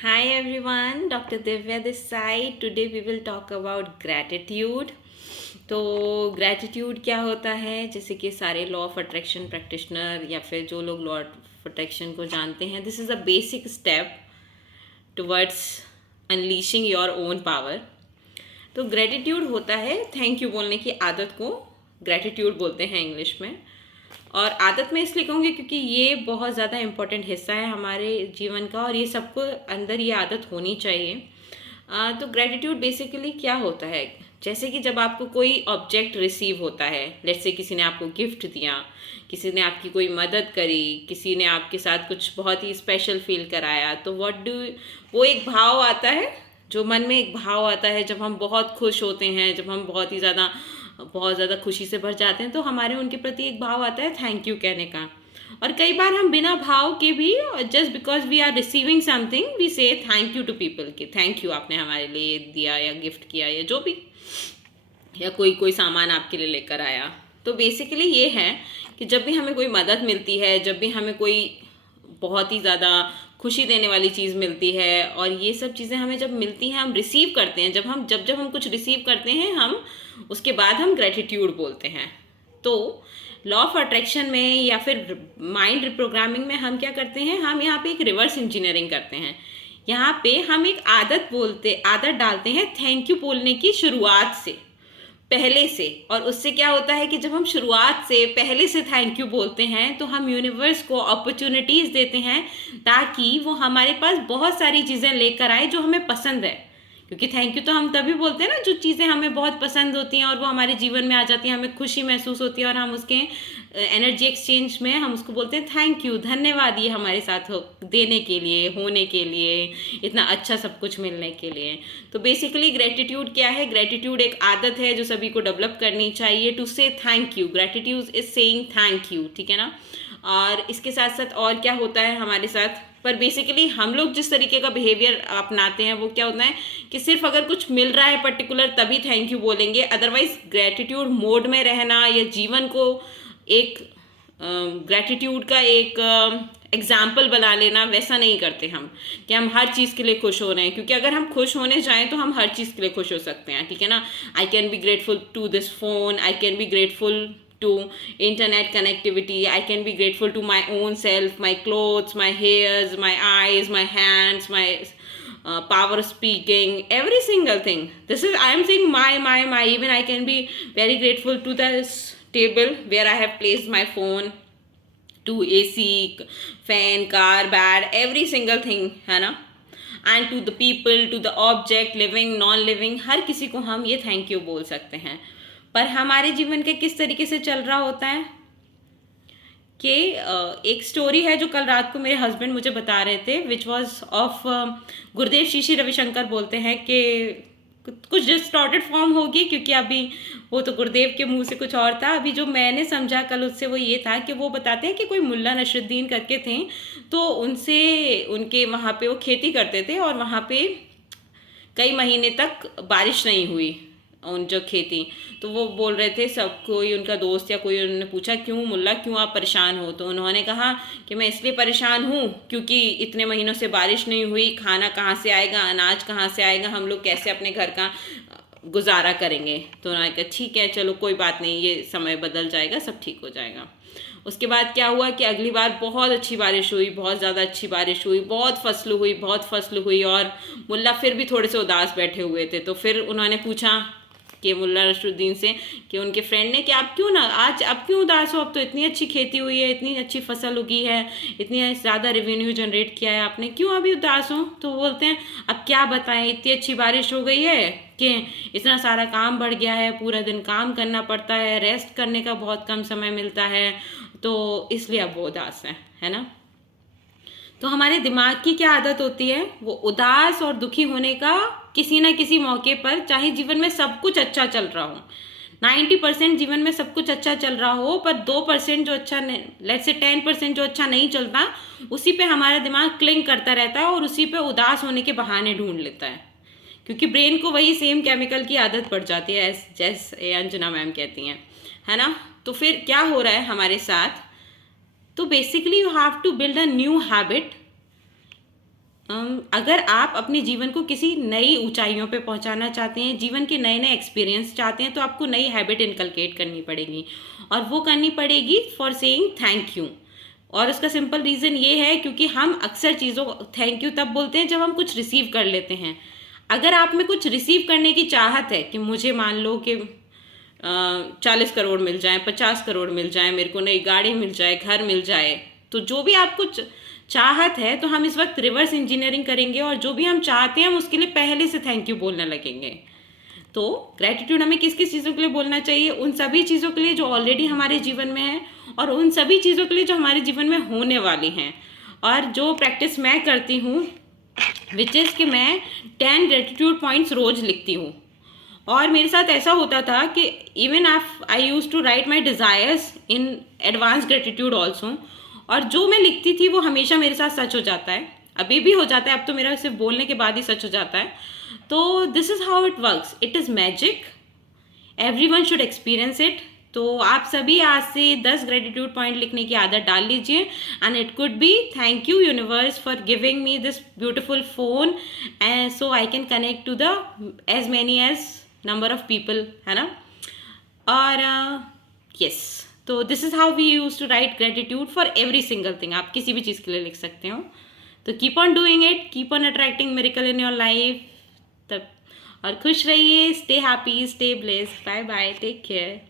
Hi everyone, Dr. Divya this side. Today we will talk about gratitude. तो gratitude क्या होता है, जैसे कि सारे लॉ ऑफ अट्रैक्शन प्रैक्टिशनर या फिर जो लोग लॉ ऑफ अट्रैक्शन को जानते हैं, this is a basic step towards unleashing your own power. तो ग्रैटिट्यूड होता है थैंक यू बोलने की आदत को ग्रैटिट्यूड बोलते हैं इंग्लिश में। और आदत में इसलिए कहूँगी क्योंकि ये बहुत ज़्यादा इम्पोर्टेंट हिस्सा है हमारे जीवन का और ये सबको अंदर ये आदत होनी चाहिए। तो ग्रेटिट्यूड बेसिकली क्या होता है, जैसे कि जब आपको कोई ऑब्जेक्ट रिसीव होता है, लेट्स से किसी ने आपको गिफ्ट दिया, किसी ने आपकी कोई मदद करी, किसी ने आपके साथ कुछ बहुत ही स्पेशल फील कराया, तो वो एक भाव आता है, जो मन में एक भाव आता है जब हम बहुत खुश होते हैं, जब हम बहुत ज़्यादा खुशी से भर जाते हैं, तो हमारे उनके प्रति एक भाव आता है थैंक यू कहने का। और कई बार हम बिना भाव के भी, just because we are receiving something, we say thank you to people कि थैंक यू आपने हमारे लिए दिया या गिफ्ट किया या जो भी, या कोई सामान आपके लिए लेकर आया। तो बेसिकली ये है कि जब भी हमें कोई मदद मिलती है, जब भी हमें कोई बहुत ही ज़्यादा खुशी देने वाली चीज़ मिलती है, और ये सब चीज़ें हमें जब मिलती हैं, हम रिसीव करते हैं, जब हम कुछ रिसीव करते हैं, हम उसके बाद हम ग्रेटिट्यूड बोलते हैं। तो लॉ ऑफ अट्रैक्शन में या फिर माइंड रिप्रोग्रामिंग में हम क्या करते हैं, हम यहाँ पे एक रिवर्स इंजीनियरिंग करते हैं। यहाँ पे हम एक आदत डालते हैं थैंक यू बोलने की शुरुआत से, पहले से। और उससे क्या होता है कि जब हम शुरुआत से पहले से थैंक यू बोलते हैं, तो हम यूनिवर्स को अपॉर्चुनिटीज़ देते हैं ताकि वो हमारे पास बहुत सारी चीज़ें लेकर आए जो हमें पसंद है। क्योंकि थैंक यू तो हम तभी बोलते हैं ना, जो चीज़ें हमें बहुत पसंद होती हैं और वो हमारे जीवन में आ जाती हैं, हमें खुशी महसूस होती है और हम उसके एनर्जी एक्सचेंज में हम उसको बोलते हैं थैंक यू, धन्यवाद ये हमारे साथ देने के लिए, होने के लिए, इतना अच्छा सब कुछ मिलने के लिए। तो बेसिकली ग्रेटिट्यूड क्या है, ग्रेटिट्यूड एक आदत है जो सभी को डेवलप करनी चाहिए, टू से thank you. Gratitude is saying thank you, ठीक है ना। और इसके साथ साथ और क्या होता है हमारे साथ, पर बेसिकली हम लोग जिस तरीके का बिहेवियर अपनाते हैं वो क्या होता है कि सिर्फ अगर कुछ मिल रहा है पर्टिकुलर तभी थैंक यू बोलेंगे, अदरवाइज ग्रेटिट्यूड मोड में रहना या जीवन को एक ग्रेटिट्यूड का एक एग्जाम्पल बना लेना, वैसा नहीं करते हम कि हम हर चीज़ के लिए खुश हो रहे हैं। क्योंकि अगर हम खुश होने जाएं तो हम हर चीज़ के लिए खुश हो सकते हैं, ठीक है ना। I can be grateful to this phone, I can be grateful to internet connectivity, I can be grateful to my own self, my clothes, my hairs, my eyes, my hands, my power of speaking, every single thing. This is, I am saying my, even I can be very grateful to this table where I have placed my phone, to AC, fan, car, bed, every single thing, है ना। And to the people, to the object, living non living, हर किसी को हम ये thank you बोल सकते हैं। पर हमारे जीवन के किस तरीके से चल रहा होता है कि एक स्टोरी है जो कल रात को मेरे हस्बैंड मुझे बता रहे थे, विच वॉज ऑफ गुरुदेव श्री श्री रविशंकर। बोलते हैं कि कुछ डिस्टॉर्टेड फॉर्म होगी क्योंकि अभी वो तो गुरुदेव के मुंह से कुछ और था, अभी जो मैंने समझा कल उससे वो ये था कि वो बताते हैं कि कोई मुल्ला नसरुद्दीन करके थे, तो उनसे उनके वहाँ पे वो खेती करते थे और वहाँ पे कई महीने तक बारिश नहीं हुई उन जो खेती। तो वो बोल रहे थे, सब कोई उनका दोस्त या कोई, उन्होंने पूछा क्यों मुल्ला, क्यों आप परेशान हो। तो उन्होंने कहा कि मैं इसलिए परेशान हूँ क्योंकि इतने महीनों से बारिश नहीं हुई, खाना कहाँ से आएगा, अनाज कहाँ से आएगा, हम लोग कैसे अपने घर का गुजारा करेंगे। तो उन्होंने कहा ठीक है चलो कोई बात नहीं, ये समय बदल जाएगा, सब ठीक हो जाएगा। उसके बाद क्या हुआ कि अगली बार बहुत अच्छी बारिश हुई, बहुत ज़्यादा अच्छी बारिश हुई, बहुत फसल हुई और मुल्ला फिर भी थोड़े से उदास बैठे हुए थे। तो फिर उन्होंने पूछा कि मुल्ला नसरुद्दीन से कि उनके फ्रेंड ने कि आप क्यों ना आज, अब क्यों उदास हो, अब तो इतनी अच्छी खेती हुई है, इतनी अच्छी फसल उगी है, इतनी ज़्यादा रेवेन्यू जनरेट किया है आपने, क्यों अभी उदास हो। तो बोलते हैं अब क्या बताएं, इतनी अच्छी बारिश हो गई है कि इतना सारा काम बढ़ गया है, पूरा दिन काम करना पड़ता है, रेस्ट करने का बहुत कम समय मिलता है, तो इसलिए अब वो उदास है ना। तो हमारे दिमाग की क्या आदत होती है, वो उदास और दुखी होने का किसी ना किसी मौके पर, चाहे जीवन में सब कुछ अच्छा चल रहा हो, 90% जीवन में सब कुछ अच्छा चल रहा हो, पर 2% जो अच्छा, लेट्स से 10% जो अच्छा नहीं चलता, उसी पे हमारा दिमाग क्लिंग करता रहता है और उसी पे उदास होने के बहाने ढूंढ लेता है। क्योंकि ब्रेन को वही सेम केमिकल की आदत पड़ जाती है, जैसे अंजना मैम कहती हैं, है ना। तो फिर क्या हो रहा है हमारे साथ, तो basically you have to build a new habit अगर आप अपने जीवन को किसी नई ऊंचाइयों पे पहुंचाना चाहते हैं, जीवन के नए नए एक्सपीरियंस चाहते हैं, तो आपको नई हैबिट इनकलकेट करनी पड़ेगी, और वो करनी पड़ेगी फॉर सेइंग थैंक यू। और उसका सिंपल रीज़न ये है क्योंकि हम अक्सर चीज़ों को थैंक यू तब बोलते हैं जब हम कुछ रिसीव कर लेते हैं। अगर आप में कुछ रिसीव करने की चाहत है कि मुझे मान लो कि 40 करोड़ मिल जाए, 50 करोड़ मिल जाए, मेरे को नई गाड़ी मिल जाए, घर मिल जाए, तो जो भी आपको चाहत है, तो हम इस वक्त रिवर्स इंजीनियरिंग करेंगे और जो भी हम चाहते हैं हम उसके लिए पहले से थैंक यू बोलने लगेंगे। तो ग्रैटिट्यूड हमें किस किस चीज़ों के लिए बोलना चाहिए? उन सभी चीज़ों के लिए जो ऑलरेडी हमारे जीवन में है, और उन सभी चीज़ों के लिए जो हमारे जीवन में होने वाली हैं। और जो प्रैक्टिस मैं करती हूँ विच इज़ कि मैं 10 ग्रेटिट्यूड पॉइंट्स रोज़ लिखती हूँ। और मेरे साथ ऐसा होता था कि even I use to write my desires in advance gratitude also, और जो मैं लिखती थी वो हमेशा मेरे साथ सच हो जाता है, अभी भी हो जाता है, अब तो मेरा सिर्फ बोलने के बाद ही सच हो जाता है। तो this is how it works, it is magic, every one should experience it. तो आप सभी आज से 10 ग्रेटिट्यूड पॉइंट लिखने की आदत डाल लीजिए, and it could be thank you universe for giving me this beautiful phone, and so I can connect to the as many as number of people, है ना। और यस, तो this is how we use to write gratitude for every single thing. आप किसी भी चीज़ के लिए लिख सकते हो। तो keep on doing it, keep on attracting miracle in your life. तब और खुश रहिए, stay happy, stay blessed, bye bye, take care.